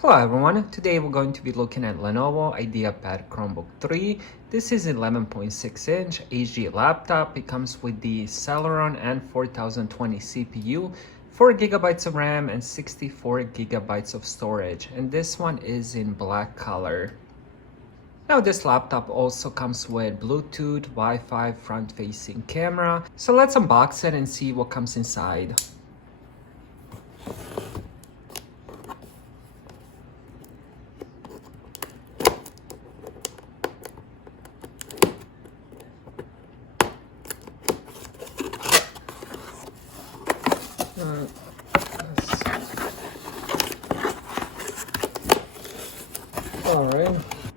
Hello everyone, today we're going to be looking at Lenovo IdeaPad Chromebook 3. This is 11.6 inch HD laptop. It comes with the Celeron and 4020 CPU, 4 gigabytes of RAM and 64 gigabytes of storage. And this one is in black color. Now this laptop also comes with Bluetooth, Wi-Fi, front-facing camera. So let's unbox it and see what comes inside.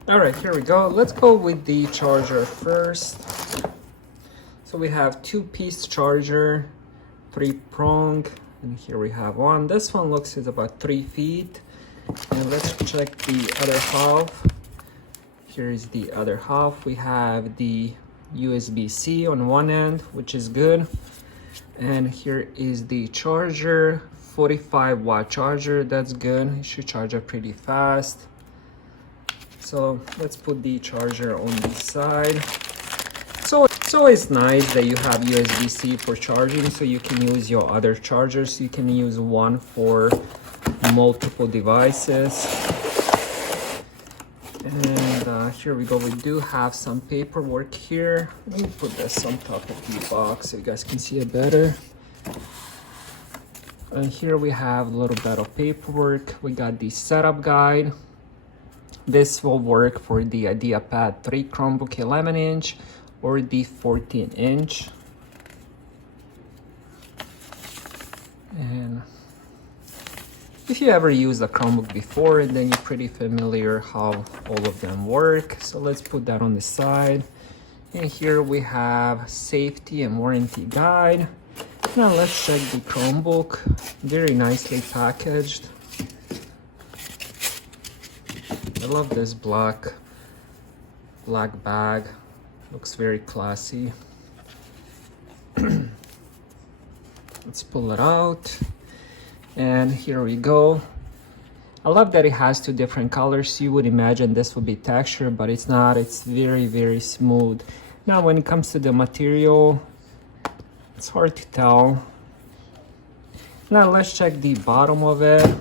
All right, here we go. Let's go with the charger first. So we have two-piece charger, 3-prong, and here we have one. This one looks is about 3 feet. And let's check the other half. Here is the other half. We have the USB-C on one end, which is good. And here is the charger, 45-watt charger. That's good. It should charge up pretty fast. So let's put the charger on this side. So it's always nice that you have USB-C for charging, so you can use your other chargers. You can use one for multiple devices. And here we go. We do have some paperwork here. Let me put this on top of the box so you guys can see it better. And here we have a little bit of paperwork. We got the setup guide. This will work for the IdeaPad 3 Chromebook 11 inch or the 14 inch. And if you ever used a Chromebook before, then you're pretty familiar how all of them work. So let's put that on the side. And here we have safety and warranty guide. Now let's check the Chromebook. Very nicely packaged. I love this black bag. Looks very classy. Let's pull it out. And here we go. I love that it has two different colors. You would imagine this would be texture, but it's not. It's very, very smooth. Now, when it comes to the material, it's hard to tell. Now, let's check the bottom of it.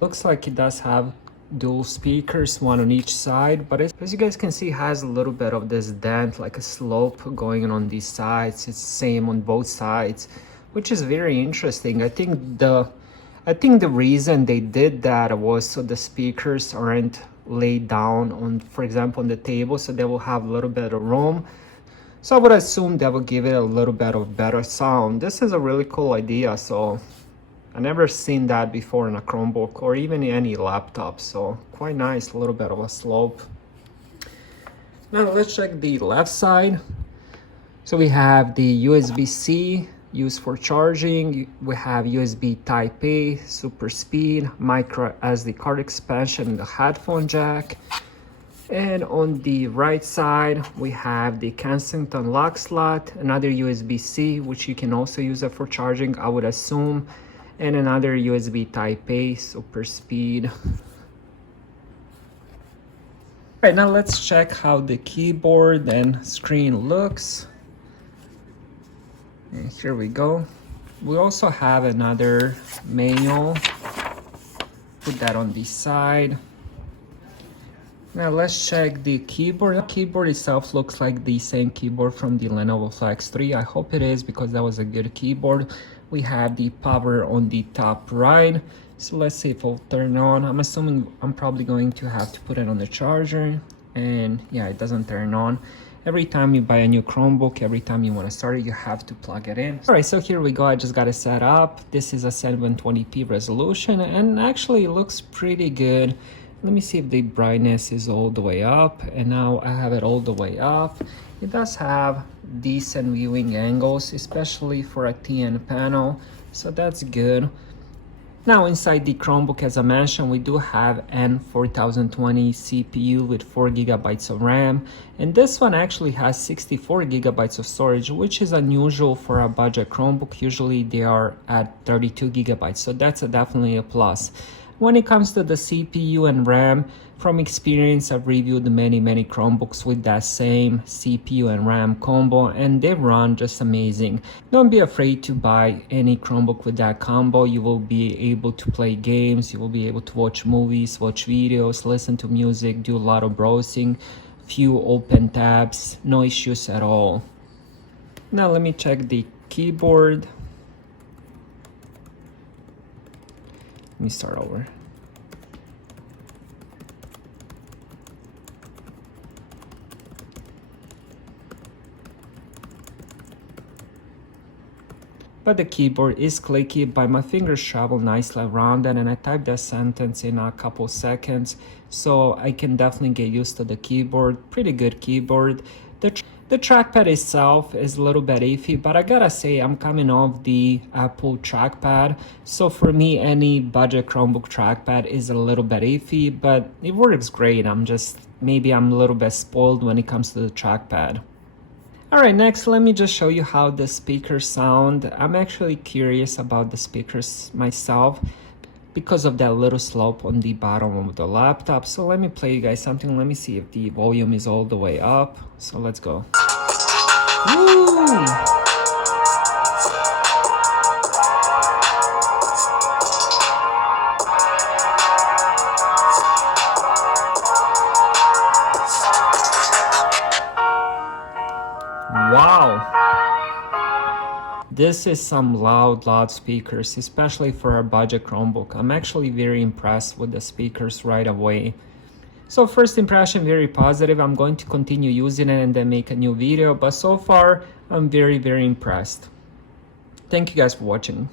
Looks like it does have dual speakers, one on each side, but as you guys can see, it has a little bit of this dent, like a slope going on these sides. It's same on both sides, which is very interesting. I think the reason they did that was so the speakers aren't laid down on, for example, on the table, so they will have a little bit of room. So I would assume that will give it a little bit of better sound. This is a really cool idea. So I never seen that before in a Chromebook or even in any laptop, so quite nice, a little bit of a slope. Now let's check the left side. So we have the USB-C used for charging. We have USB Type-A, super speed, micro SD card expansion, and the headphone jack. And on the right side, we have the Kensington lock slot, another USB-C, which you can also use it for charging, I would assume. And another USB Type-A, super speed. All right, now let's check how the keyboard and screen looks. And here we go. We also have another manual. Put that on the side. Now let's check the keyboard. The keyboard itself looks like the same keyboard from the Lenovo Flex 3. I hope it is, because that was a good keyboard. We have the power on the top right. So let's see if it'll turn on. I'm assuming I'm probably going to have to put it on the charger. And yeah, it doesn't turn on. Every time you buy a new Chromebook, every time you want to start it, you have to plug it in. All right, so here we go. I just got it set up. This is a 720p resolution, and actually it looks pretty good. Let me see if the brightness is all the way up, and now I have it all the way up. It does have decent viewing angles, especially for a TN panel, so that's good. Now inside the Chromebook, as I mentioned, we do have an 4020 CPU with 4 gigabytes of RAM, and this one actually has 64 gigabytes of storage, which is unusual for a budget Chromebook. Usually they are at 32 gigabytes, so that's definitely a plus. When it comes to the CPU and RAM, from experience, I've reviewed many Chromebooks with that same CPU and RAM combo, and they run just amazing. Don't be afraid to buy any Chromebook with that combo. You will be able to play games, you will be able to watch movies, watch videos, listen to music, do a lot of browsing, few open tabs, no issues at all. Now let me check the keyboard. Let me start over. But the keyboard is clicky, but my fingers travel nicely around it, and I type that sentence in a couple seconds, so I can definitely get used to the keyboard. Pretty good keyboard. The trackpad itself is a little bit iffy, but I gotta say I'm coming off the Apple trackpad, so for me any budget Chromebook trackpad is a little bit iffy, but it works great. Maybe I'm a little bit spoiled when it comes to the trackpad. Alright, next let me just show you how the speakers sound. I'm actually curious about the speakers myself because of that little slope on the bottom of the laptop. So let me play you guys something. Let me see if the volume is all the way up. So let's go. Woo! Wow, this is some loud speakers, especially for a budget Chromebook. I'm actually very impressed with the speakers right away. So first impression, very positive. I'm going to continue using it and then make a new video, but so far I'm very impressed. Thank you guys for watching.